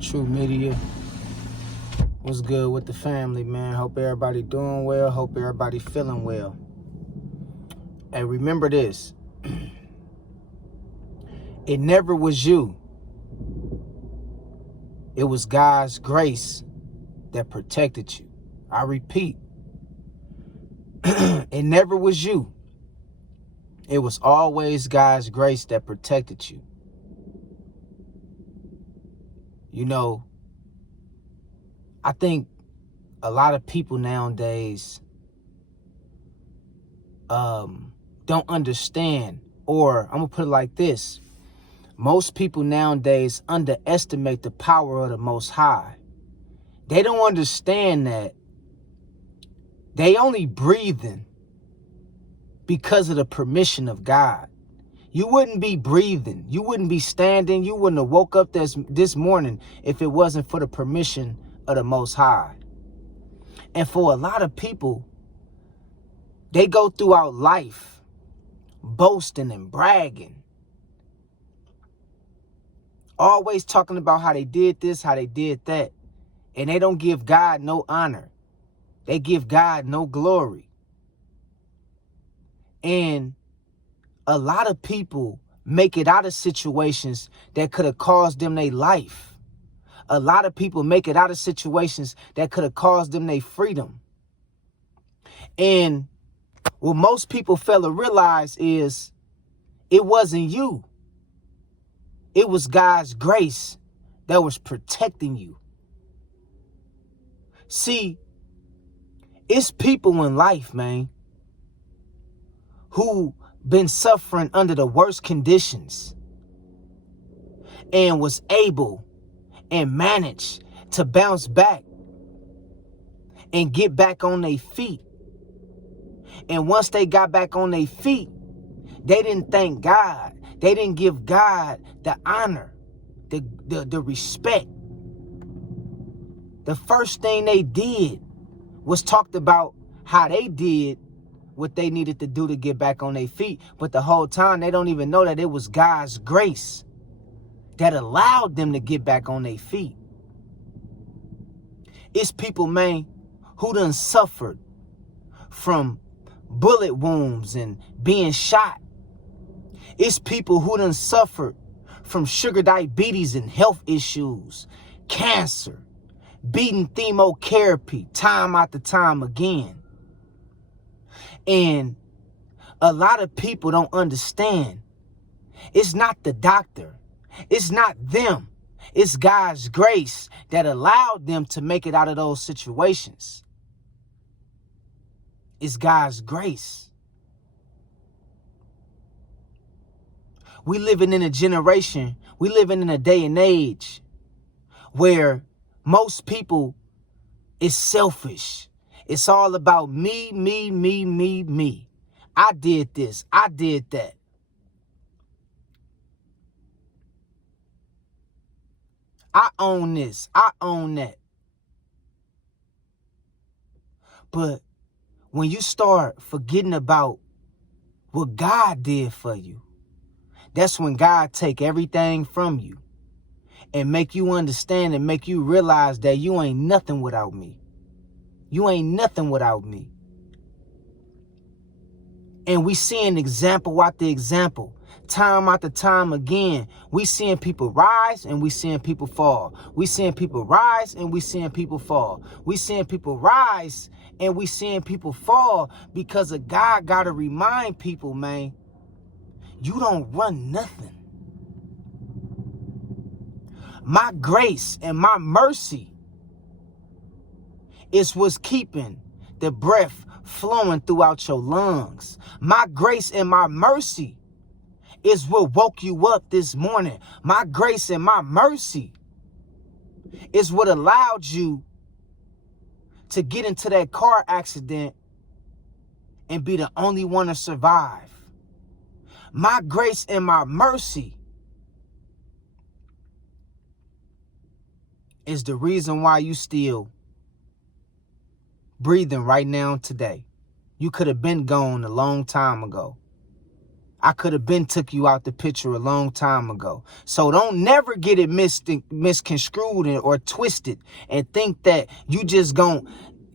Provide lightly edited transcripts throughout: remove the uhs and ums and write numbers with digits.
True Media. What's good with the family, man? Hope everybody doing well. Hope everybody feeling well. Hey, remember this. It never was you. It was God's grace that protected you. I repeat, it never was you. It was always God's grace that protected you. You know, I think a lot of people nowadays don't understand, or I'm going to put it like this. Most people nowadays underestimate the power of the Most High. They don't understand that they only breathing because of the permission of God. You wouldn't be breathing. You wouldn't be standing. You wouldn't have woke up this morning if it wasn't for the permission of the Most High. And for a lot of people, they go throughout life boasting and bragging, always talking about how they did this, how they did that. And they don't give God no honor. They give God no glory. And a lot of people make it out of situations that could have caused them their life. A lot of people make it out of situations that could have caused them their freedom. And what most people fail to realize is it wasn't you. It was God's grace that was protecting you. See, it's people in life, man, who been suffering under the worst conditions and was able and managed to bounce back and get back on their feet. And once they got back on their feet, they didn't thank God. They didn't give God the honor, the respect. The first thing they did was talked about how they did what they needed to do to get back on their feet. But the whole time, they don't even know that it was God's grace that allowed them to get back on their feet. It's people, man, who done suffered from bullet wounds and being shot. It's people who done suffered from sugar diabetes and health issues, cancer, beating chemotherapy time after time again. And a lot of people don't understand. It's not the doctor. It's not them. It's God's grace that allowed them to make it out of those situations. It's God's grace. We living in a generation, we living in a day and age where most people is selfish. It's all about me, me, me, me, me. I did this. I did that. I own this. I own that. But when you start forgetting about what God did for you, that's when God take everything from you and make you understand and make you realize that you ain't nothing without me. You ain't nothing without me. And we seeing example after example, time after time again. We seeing people rise and we seeing people fall. We seeing people rise and we seeing people fall. We seeing people rise and we seeing people fall because of God got to remind people, man, you don't run nothing. My grace and my mercy is what's keeping the breath flowing throughout your lungs. My grace and my mercy is what woke you up this morning. My grace and my mercy is what allowed you to get into that car accident and be the only one to survive. My grace and my mercy is the reason why you still breathing right now today. You could have been gone a long time ago. I could have been took you out the picture a long time ago. So don't never get it misconstrued or twisted and think that you just gonna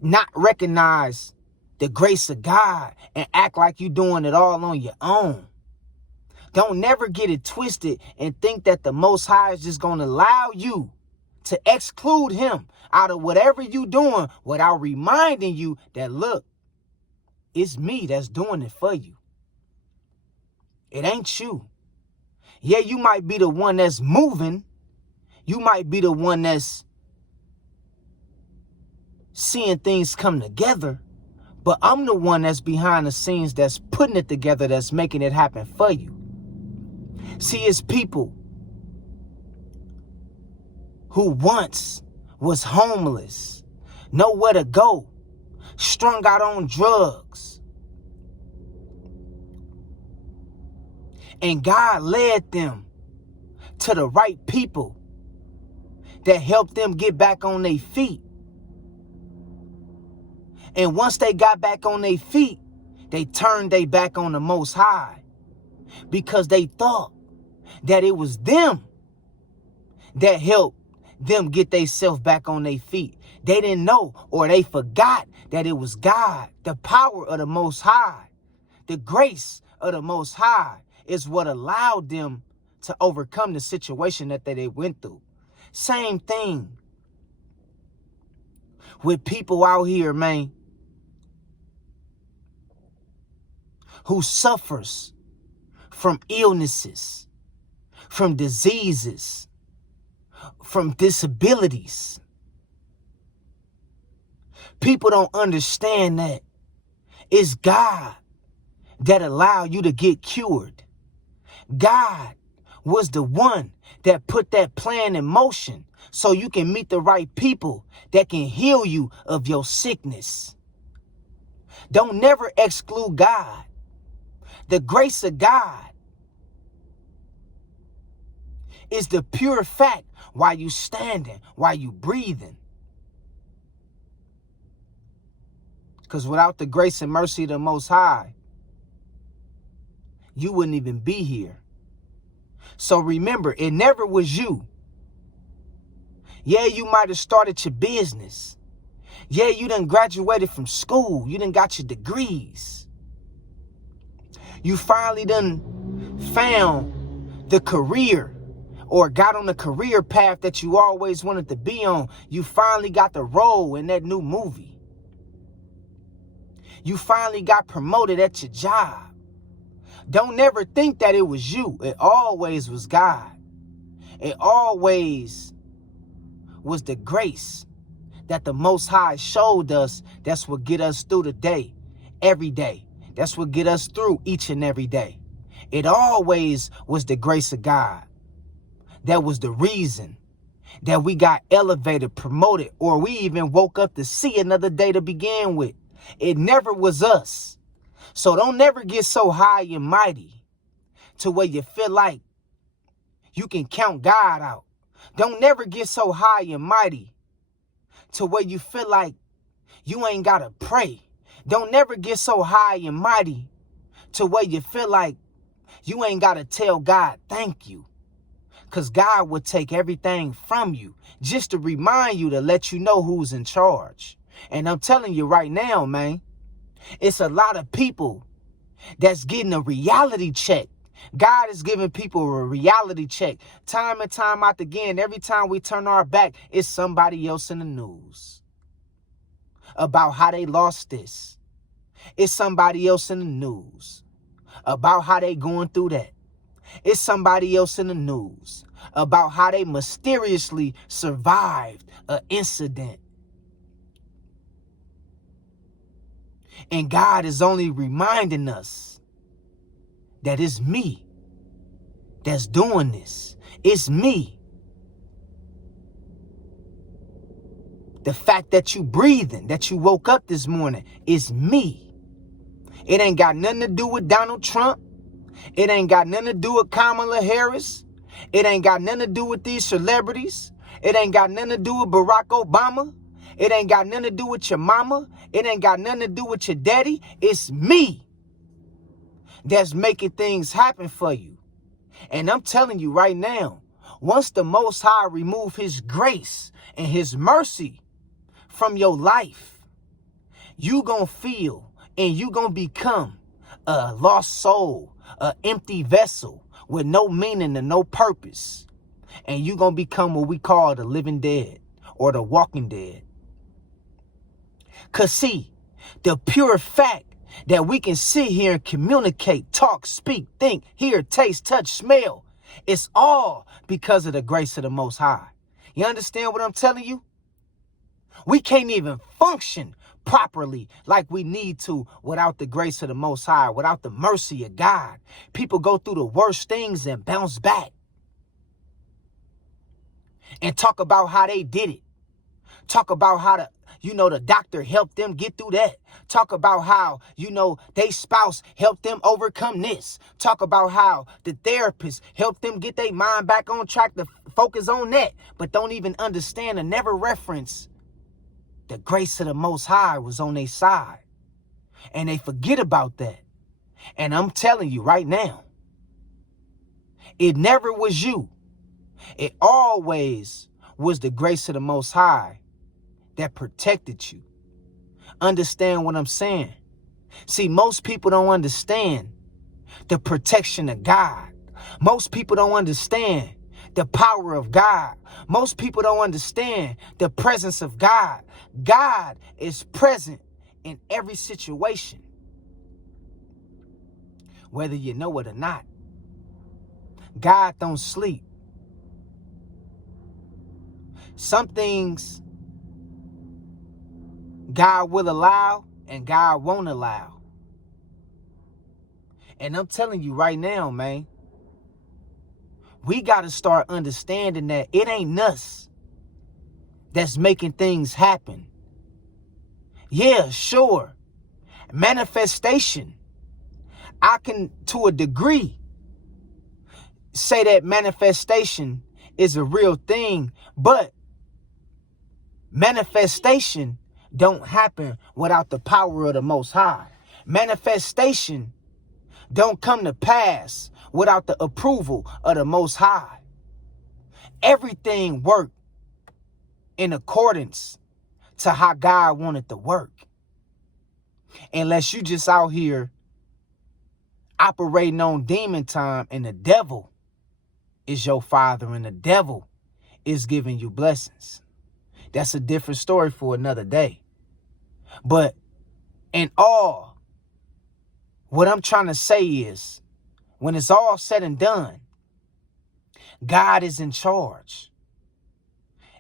not recognize the grace of God and act like you doing it all on your own. Don't never get it twisted and think that the Most High is just gonna allow you to exclude him out of whatever you doing without reminding you that, look, it's me that's doing it for you. It ain't you. Yeah, you might be the one that's moving. You might be the one that's seeing things come together. But I'm the one that's behind the scenes that's putting it together, that's making it happen for you. See, it's people who once was homeless, nowhere to go, strung out on drugs. And God led them to the right people that helped them get back on their feet. And once they got back on their feet, they turned their back on the Most High because they thought that it was them that helped them get themselves back on their feet. They didn't know, or they forgot that it was God, the power of the Most High, the grace of the Most High is what allowed them to overcome the situation that they went through. Same thing with people out here, man, who suffers from illnesses, from diseases, from disabilities. People don't understand that it's God that allowed you to get cured. God was the one that put that plan in motion so you can meet the right people that can heal you of your sickness. Don't never exclude God. The grace of God is the pure fact while you standing, while you breathing. Because without the grace and mercy of the Most High, you wouldn't even be here. So remember, it never was you. Yeah, you might have started your business. Yeah, you done graduated from school. You done got your degrees. You finally done found the career or got on the career path that you always wanted to be on. You finally got the role in that new movie. You finally got promoted at your job. Don't never think that it was you. It always was God. It always was the grace that the Most High showed us. That's what get us through the day, every day. That's what get us through each and every day. It always was the grace of God. That was the reason that we got elevated, promoted, or we even woke up to see another day to begin with. It never was us. So don't never get so high and mighty to where you feel like you can count God out. Don't never get so high and mighty to where you feel like you ain't got to pray. Don't never get so high and mighty to where you feel like you ain't got to tell God thank you. Because God will take everything from you just to remind you, to let you know who's in charge. And I'm telling you right now, man, it's a lot of people that's getting a reality check. God is giving people a reality check. Time and time out again, every time we turn our back, it's somebody else in the news about how they lost this. It's somebody else in the news about how they going through that. It's somebody else in the news about how they mysteriously survived an incident. And God is only reminding us that it's me that's doing this. It's me. The fact that you breathing, that you woke up this morning, is me. It ain't got nothing to do with Donald Trump. It ain't got nothing to do with Kamala Harris. It ain't got nothing to do with these celebrities. It ain't got nothing to do with Barack Obama. It ain't got nothing to do with your mama. It ain't got nothing to do with your daddy. It's me. that's making things happen for you. And I'm telling you right now, once the Most High remove his grace and his mercy from your life, you gonna feel and you gonna become a lost soul, an empty vessel with no meaning and no purpose. And you gonna become what we call the living dead or the walking dead. Cause see, the pure fact that we can sit here and communicate, talk, speak, think, hear, taste, touch, smell, it's all because of the grace of the Most High. You understand what I'm telling you? We can't even function properly like we need to without the grace of the Most High, without the mercy of God. People go through the worst things and bounce back and talk about how they did it. Talk about how the doctor helped them get through that. Talk about how, they spouse helped them overcome this. Talk about how the therapist helped them get their mind back on track to focus on that. But don't even understand and never reference the grace of the Most High was on their side. And they forget about that. And I'm telling you right now, it never was you. It always was the grace of the Most High that protected you. Understand what I'm saying? See, most people don't understand the protection of God. Most people don't understand the power of God. Most people don't understand the presence of God. God is present in every situation, whether you know it or not. God don't sleep. Some things God will allow and God won't allow. And I'm telling you right now, man, we got to start understanding that it ain't us that's making things happen. Yeah, sure. Manifestation. I can, to a degree, say that manifestation is a real thing, but manifestation don't happen without the power of the Most High. Manifestation don't come to pass without the approval of the Most High. Everything worked in accordance to how God wanted to work. Unless you just out here operating on demon time and the devil is your father and the devil is giving you blessings. That's a different story for another day. But in all, what I'm trying to say is, when it's all said and done, God is in charge.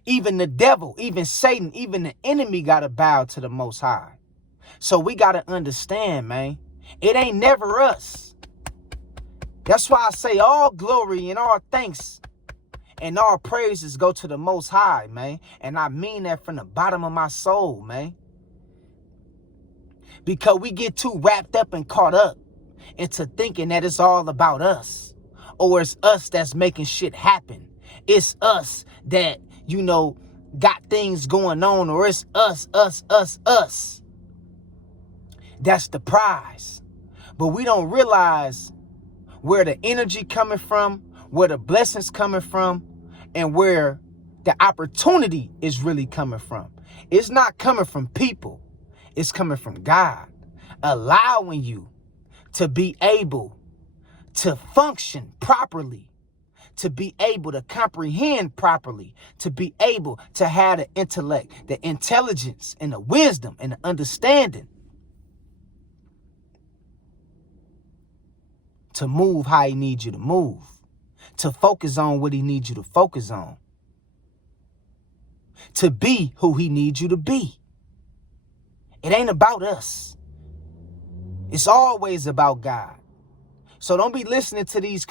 Even the devil, even Satan, even the enemy got to bow to the Most High. So we got to understand, man, it ain't never us. That's why I say all glory and all thanks and all praises go to the Most High, man. And I mean that from the bottom of my soul, man. Because we get too wrapped up and caught up into thinking that it's all about us. Or it's us that's making shit happen. It's us that, got things going on. Or it's us. That's the prize. But we don't realize where the energy coming from, where the blessings coming from, and where the opportunity is really coming from. It's not coming from people. It's coming from God, allowing you to be able to function properly, to be able to comprehend properly, to be able to have the intellect, the intelligence, and the wisdom, and the understanding to move how he needs you to move, to focus on what he needs you to focus on, to be who he needs you to be. It ain't about us. It's always about God. So don't be listening to these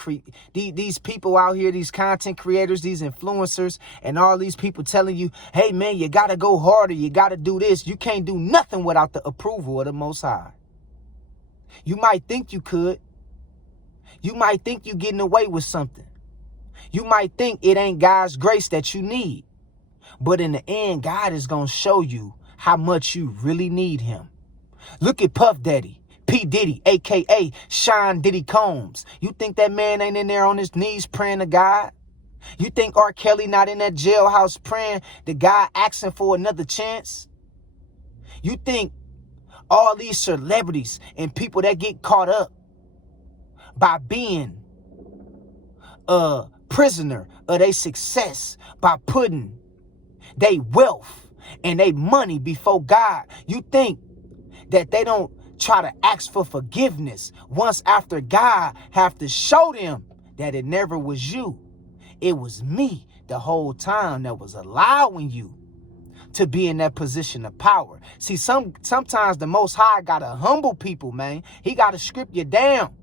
people out here, these content creators, these influencers, and all these people telling you, hey, man, you got to go harder. You got to do this. You can't do nothing without the approval of the Most High. You might think you could. You might think you're getting away with something. You might think it ain't God's grace that you need. But in the end, God is going to show you how much you really need him. Look at Puff Daddy. P. Diddy, a.k.a. Sean Diddy Combs. You think that man ain't in there on his knees praying to God? You think R. Kelly not in that jailhouse praying to God, asking for another chance? You think all these celebrities and people that get caught up by being a prisoner of their success, by putting their wealth and their money before God, you think that they don't try to ask for forgiveness once after God have to show them that it never was you? It was me the whole time that was allowing you to be in that position of power. See, sometimes the Most High gotta humble people, man. He gotta strip you down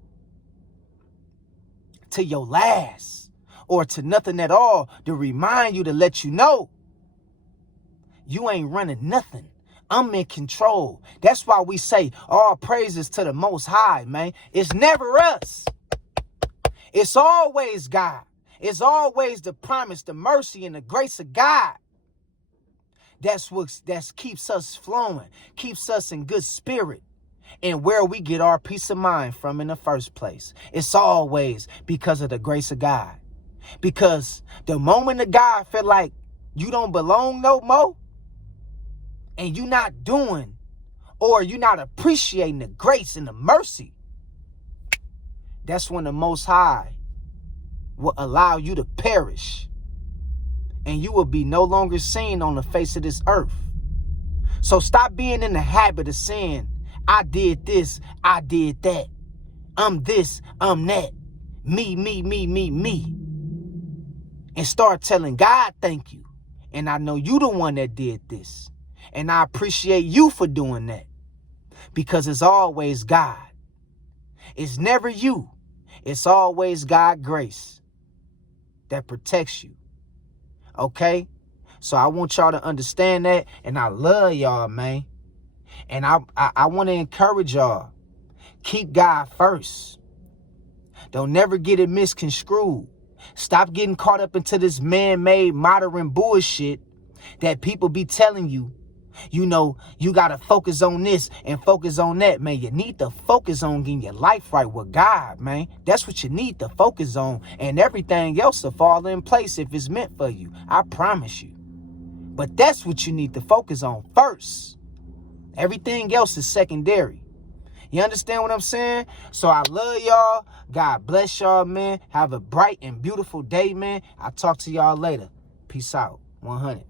to your last, or to nothing at all, to remind you, to let you know you ain't running nothing. I'm in control. That's why we say all praises to the Most High, man. It's never us. It's always God. It's always the promise, the mercy, and the grace of God. That's keeps us flowing, keeps us in good spirit, and where we get our peace of mind from in the first place. It's always because of the grace of God. Because the moment of God feel like you don't belong no more, and you not doing, or you not appreciating the grace and the mercy, that's when the Most High will allow you to perish, and you will be no longer seen on the face of this earth. So stop being in the habit of saying, I did this, I did that. I'm this, I'm that. Me. And start telling God thank you. And I know you the one that did this. And I appreciate you for doing that. Because it's always God. It's never you. It's always God's grace that protects you. Okay? So I want y'all to understand that. And I love y'all, man. And I want to encourage y'all. Keep God first. Don't never get it misconstrued. Stop getting caught up into this man-made modern bullshit that people be telling you. You know, you got to focus on this and focus on that, man. You need to focus on getting your life right with God, man. That's what you need to focus on. And everything else will fall in place if it's meant for you. I promise you. But that's what you need to focus on first. Everything else is secondary. You understand what I'm saying? So I love y'all. God bless y'all, man. Have a bright and beautiful day, man. I'll talk to y'all later. Peace out. 100.